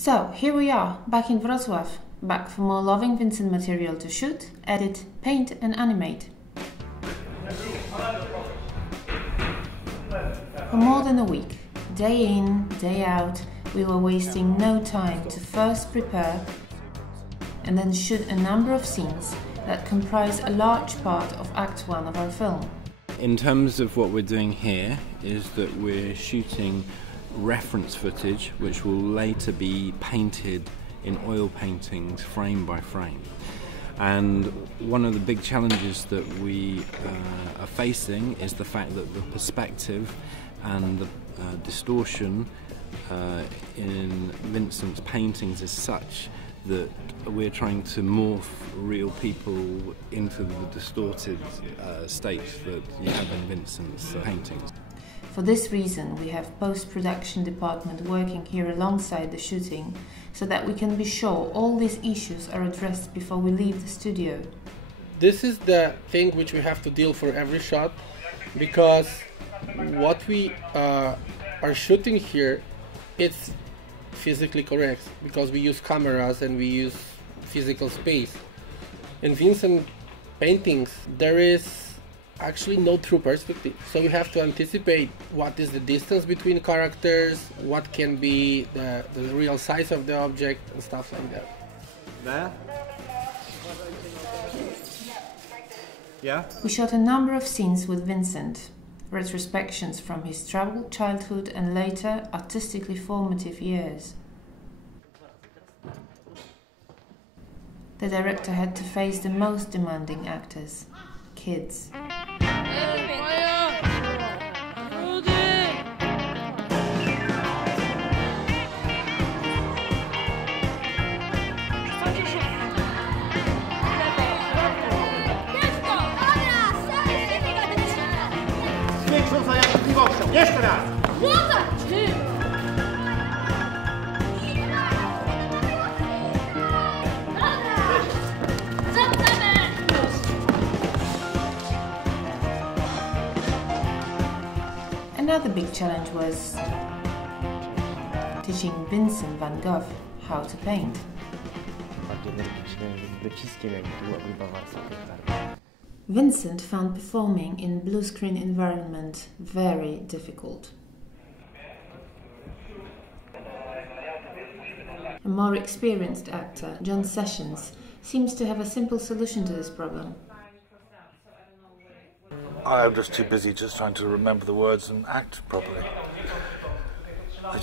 So, here we are, back in Wrocław, back for more Loving Vincent material to shoot, edit, paint and animate. For more than a week, day in, day out, we were wasting no time to first prepare and then shoot a number of scenes that comprise a large part of Act 1 of our film. In terms of what we're doing here is that we're shooting reference footage which will later be painted in oil paintings frame by frame. And one of the big challenges that we are facing is the fact that the perspective and the distortion in Vincent's paintings is such that we're trying to morph real people into the distorted state that you have in Vincent's paintings. For this reason, we have post-production department working here alongside the shooting, so that we can be sure all these issues are addressed before we leave the studio. This is the thing which we have to deal for every shot, because what we are shooting here, it's physically correct, because we use cameras and we use physical space. In Vincent paintings, there is actually no true perspective, so you have to anticipate what is the distance between characters, what can be the real size of the object and stuff like that. There? Yeah? We shot a number of scenes with Vincent, retrospections from his troubled childhood and later artistically formative years. The director had to face the most demanding actors, kids. Z większą zajętliwością. Jeszcze raz! Another big challenge was teaching Vincent van Gogh how to paint. Vincent found performing in blue screen environment very difficult. A more experienced actor, John Sessions, seems to have a simple solution to this problem. I'm just too busy just trying to remember the words and act properly. I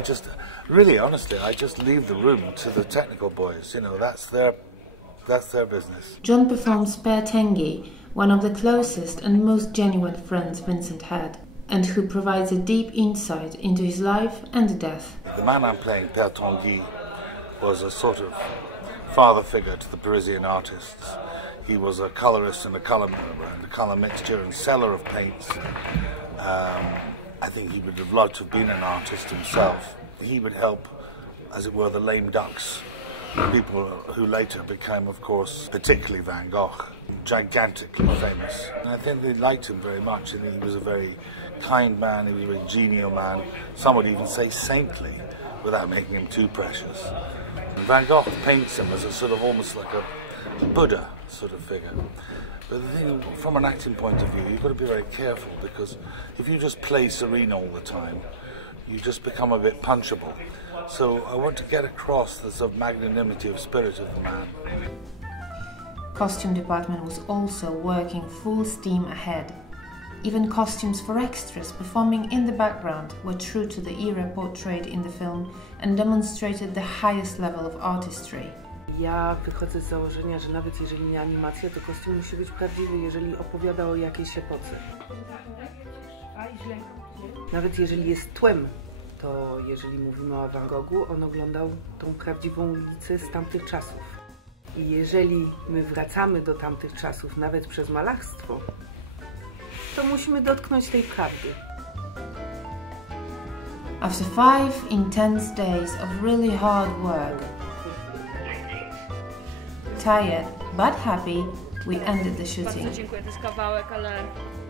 just really honestly, I just leave the room to the technical boys, you know, that's their business. John performs Per Tengi, one of the closest and most genuine friends Vincent had, and who provides a deep insight into his life and death. The man I'm playing, Per Tengi, was a sort of father figure to the Parisian artists. He was a colorist and a color mixture and seller of paints. I think he would have loved to have been an artist himself. He would help, as it were, the lame ducks, people who later became, of course, particularly Van Gogh, gigantically famous. And I think they liked him very much, and he was a very kind man, he was a very genial man. Some would even say saintly, without making him too precious. And Van Gogh paints him as a sort of almost like a Buddha sort of figure. But the thing, from an acting point of view, you've got to be very careful, because if you just play serene all the time, you just become a bit punchable. So I want to get across the sort of magnanimity of spirit of the man. Costume department was also working full steam ahead. Even costumes for extras performing in the background were true to the era portrayed in the film and demonstrated the highest level of artistry. Ja wychodzę z założenia, że nawet jeżeli nie animacja, to kostium musi być prawdziwy, jeżeli opowiada o jakiejś epoce. Nawet jeżeli jest tłem, to jeżeli mówimy o Van Goghu, on oglądał tą prawdziwą ulicę z tamtych czasów. I jeżeli my wracamy do tamtych czasów nawet przez malarstwo, to musimy dotknąć tej prawdy. After 5 intense days of really hard work, tired but happy, we ended the shooting. Bardzo dziękuję, to jest kawałek, ale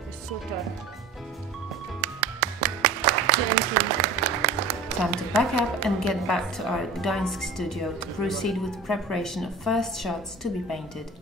jest super. Dzięki. time to pack up and get back to our Gdańsk studio to proceed with preparation of first shots to be painted.